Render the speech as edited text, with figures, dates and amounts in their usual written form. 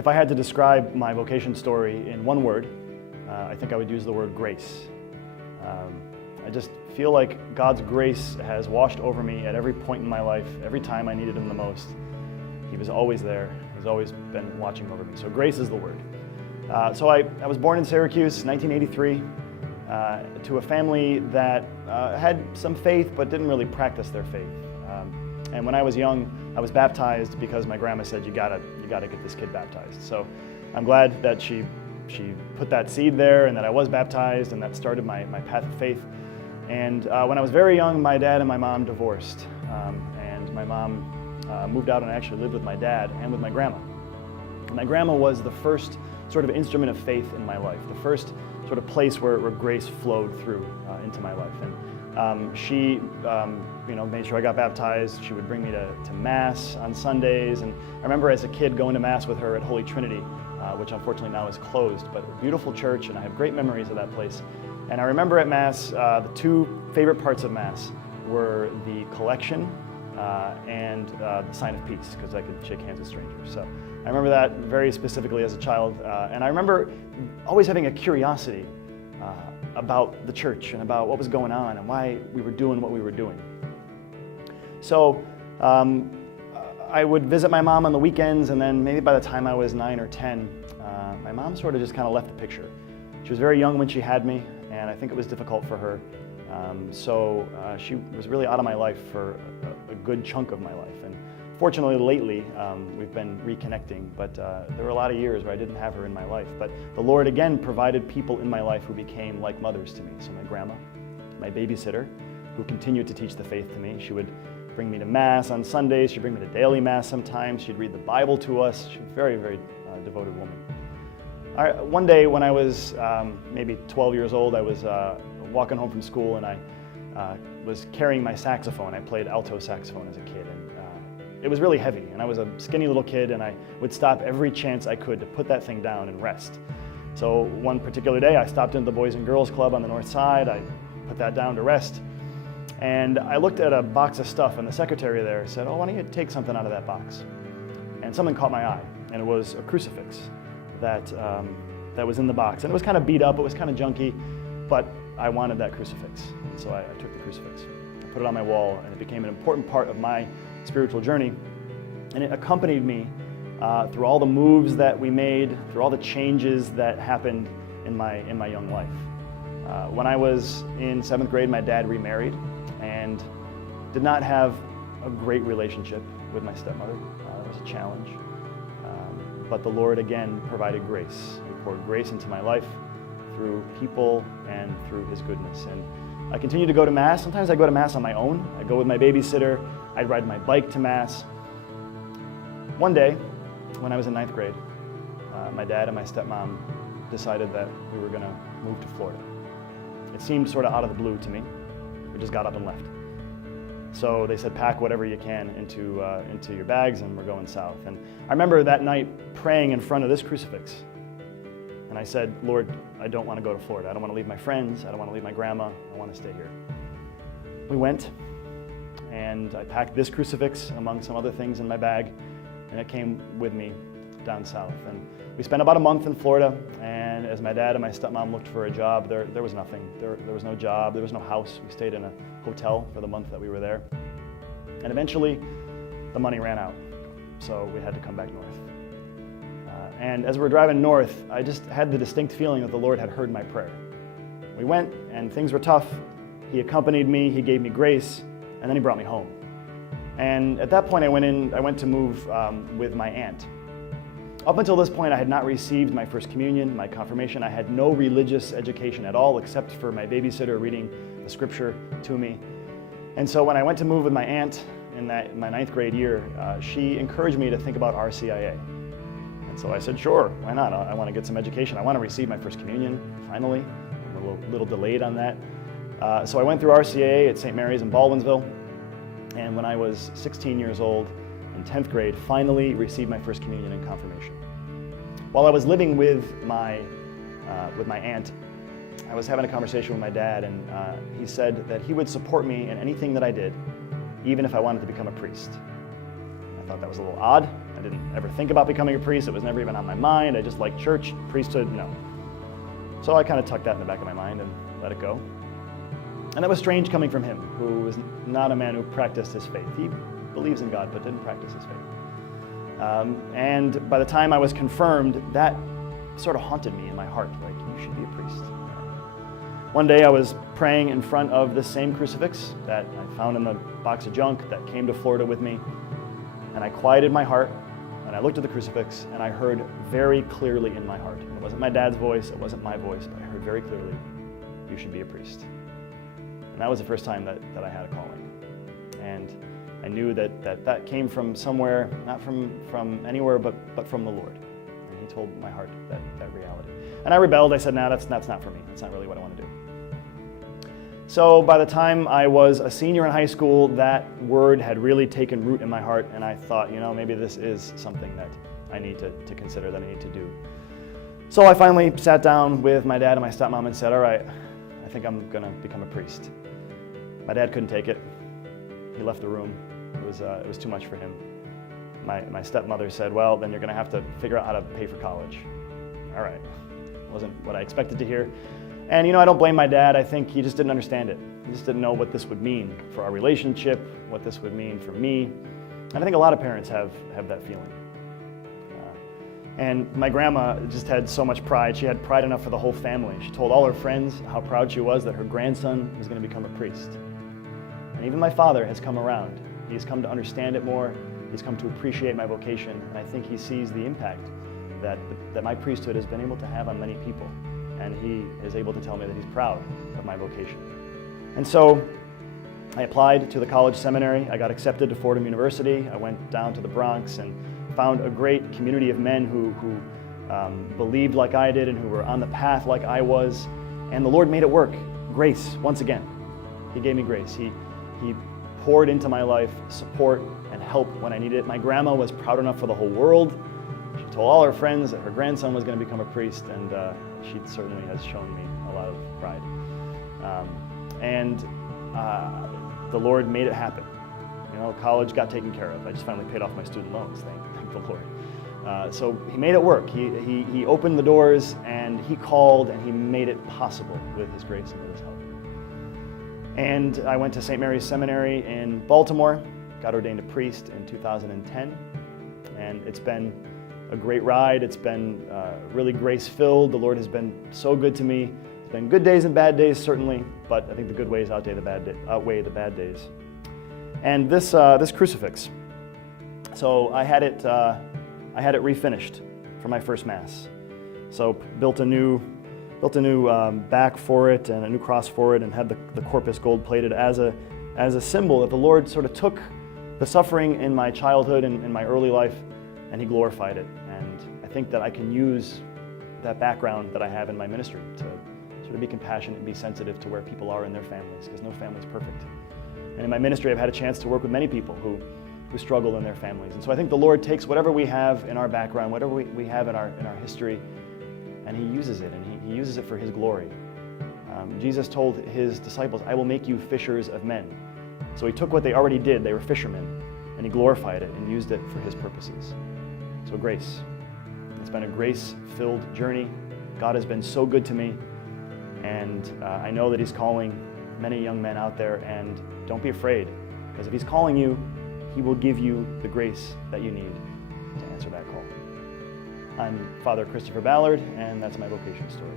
If I had to describe my vocation story in one word, I think I would use the word grace. I just feel like God's grace has washed over me at every point in my life. Every time I needed Him the most, He was always there. He's always been watching over me. So grace is the word. So I was born in Syracuse, 1983, to a family that had some faith but didn't really practice their faith. And when I was young, I was baptized because my grandma said, you gotta get this kid baptized. So I'm glad that she put that seed there and that I was baptized, and that started my path of faith. And when I was very young, my dad and my mom divorced. And my mom moved out and actually lived with my dad and with my grandma. My grandma was the first sort of instrument of faith in my life, the first sort of place where grace flowed through into my life. And she made sure I got baptized. She would bring me to Mass on Sundays. And I remember as a kid going to Mass with her at Holy Trinity, which unfortunately now is closed, but a beautiful church, and I have great memories of that place. And I remember at Mass, the two favorite parts of Mass were the collection and the sign of peace, because I could shake hands with strangers. So I remember that very specifically as a child. And I remember always having a curiosity about the church and about what was going on and why we were doing what we were doing. So I would visit my mom on the weekends, and then maybe by the time I was 9 or 10, my mom sort of just kind of left the picture. She was very young when she had me, and I think it was difficult for her. So she was really out of my life for a good chunk of my life. And fortunately, lately, we've been reconnecting, but there were a lot of years where I didn't have her in my life. But the Lord, again, provided people in my life who became like mothers to me. So my grandma, my babysitter, who continued to teach the faith to me. She would bring me to Mass on Sundays. She'd bring me to daily Mass sometimes. She'd read the Bible to us. She was a very, very devoted woman. One day when I was maybe 12 years old, I was walking home from school, and I was carrying my saxophone. I played alto saxophone as a kid, and it was really heavy, and I was a skinny little kid, and I would stop every chance I could to put that thing down and rest. So one particular day, I stopped into the Boys and Girls Club on the north side. I put that down to rest, and I looked at a box of stuff, and the secretary there said, "Oh, why don't you take something out of that box?" And something caught my eye, and it was a crucifix that was in the box. And it was kind of beat up, it was kind of junky, but I wanted that crucifix. And so I took the crucifix, I put it on my wall, and it became an important part of my spiritual journey. And it accompanied me through all the moves that we made, through all the changes that happened in my young life. When I was in 7th grade, my dad remarried and did not have a great relationship with my stepmother. It was a challenge. But the Lord, again, provided grace. He poured grace into my life through people and through His goodness. And I continue to go to Mass. Sometimes I go to Mass on my own. I go with my babysitter. I'd ride my bike to Mass. One day, when I was in 9th grade, my dad and my stepmom decided that we were going to move to Florida. It seemed sort of out of the blue to me. We just got up and left. So they said, pack whatever you can into your bags, and we're going south. And I remember that night praying in front of this crucifix. And I said, Lord, I don't want to go to Florida. I don't want to leave my friends. I don't want to leave my grandma. I want to stay here. We went, and I packed this crucifix among some other things in my bag, and it came with me down south. And we spent about a month in Florida, and as my dad and my stepmom looked for a job, there was nothing. There was no job, there was no house. We stayed in a hotel for the month that we were there. And eventually, the money ran out, so we had to come back north. And as we were driving north, I just had the distinct feeling that the Lord had heard my prayer. We went, and things were tough. He accompanied me, He gave me grace, and then He brought me home. And at that point, I went to move with my aunt. Up until this point, I had not received my first communion, my confirmation. I had no religious education at all, except for my babysitter reading the scripture to me. And so when I went to move with my aunt in my 9th grade year, she encouraged me to think about RCIA. And so I said, sure, why not? I want to get some education. I want to receive my first communion, finally. I'm a little delayed on that. So I went through RCIA at St. Mary's in Baldwinsville. And when I was 16 years old, in 10th grade, finally received my first communion and confirmation. While I was living with my aunt, I was having a conversation with my dad, and he said that he would support me in anything that I did, even if I wanted to become a priest. I thought that was a little odd. I didn't ever think about becoming a priest. It was never even on my mind. I just liked church, priesthood, no. So I kind of tucked that in the back of my mind and let it go. And that was strange coming from him, who was not a man who practiced his faith. He believes in God, but didn't practice his faith. And by the time I was confirmed, that sort of haunted me in my heart, like, you should be a priest. One day I was praying in front of the same crucifix that I found in the box of junk that came to Florida with me, and I quieted my heart, and I looked at the crucifix, and I heard very clearly in my heart, it wasn't my dad's voice, it wasn't my voice, but I heard very clearly, you should be a priest. And that was the first time that I had a calling. And I knew that came from somewhere, not from anywhere, but from the Lord. And he told my heart that reality. And I rebelled. I said, nah, that's not for me. That's not really what I want to do. So by the time I was a senior in high school, that word had really taken root in my heart, and I thought, maybe this is something that I need to consider, that I need to do. So I finally sat down with my dad and my stepmom and said, all right, I think I'm going to become a priest. My dad couldn't take it. He left the room. It was too much for him. My stepmother said, well, then you're going to have to figure out how to pay for college. All right. Wasn't what I expected to hear. And I don't blame my dad. I think he just didn't understand it. He just didn't know what this would mean for our relationship, what this would mean for me. And I think a lot of parents have that feeling. And my grandma just had so much pride. She had pride enough for the whole family. She told all her friends how proud she was that her grandson was going to become a priest. And even my father has come around. He's come to understand it more. He's come to appreciate my vocation. And I think he sees the impact that my priesthood has been able to have on many people. And he is able to tell me that he's proud of my vocation. And so I applied to the college seminary. I got accepted to Fordham University. I went down to the Bronx and found a great community of men who believed like I did and who were on the path like I was. And the Lord made it work. Grace, once again. He gave me grace. He poured into my life support and help when I needed it. My grandma was proud enough for the whole world. She told all her friends that her grandson was going to become a priest, and she certainly has shown me a lot of pride. The Lord made it happen. College got taken care of. I just finally paid off my student loans, thank the Lord. So he made it work. He opened the doors, and he called, and he made it possible with his grace and with his help. And I went to St. Mary's Seminary in Baltimore, got ordained a priest in 2010, and it's been a great ride. It's been really grace-filled. The Lord has been so good to me. It's been good days and bad days, certainly, but I think the good ways outweigh the bad days. And this crucifix, so I had it refinished for my first Mass. So built a new back for it and a new cross for it, and had the corpus gold plated as a symbol that the Lord sort of took the suffering in my childhood and in my early life, and he glorified it. And I think that I can use that background that I have in my ministry to sort of be compassionate and be sensitive to where people are in their families, because no family is perfect. And in my ministry, I've had a chance to work with many people who struggle in their families. And so I think the Lord takes whatever we have in our background, whatever we have in our history, and he uses it, and he uses it for his glory. Jesus told his disciples, I will make you fishers of men. So he took what they already did, they were fishermen, and he glorified it and used it for his purposes. So grace. It's been a grace-filled journey. God has been so good to me, and I know that he's calling many young men out there, and don't be afraid, because if he's calling you, he will give you the grace that you need to answer that call. I'm Father Christopher Ballard, and that's my vocation story.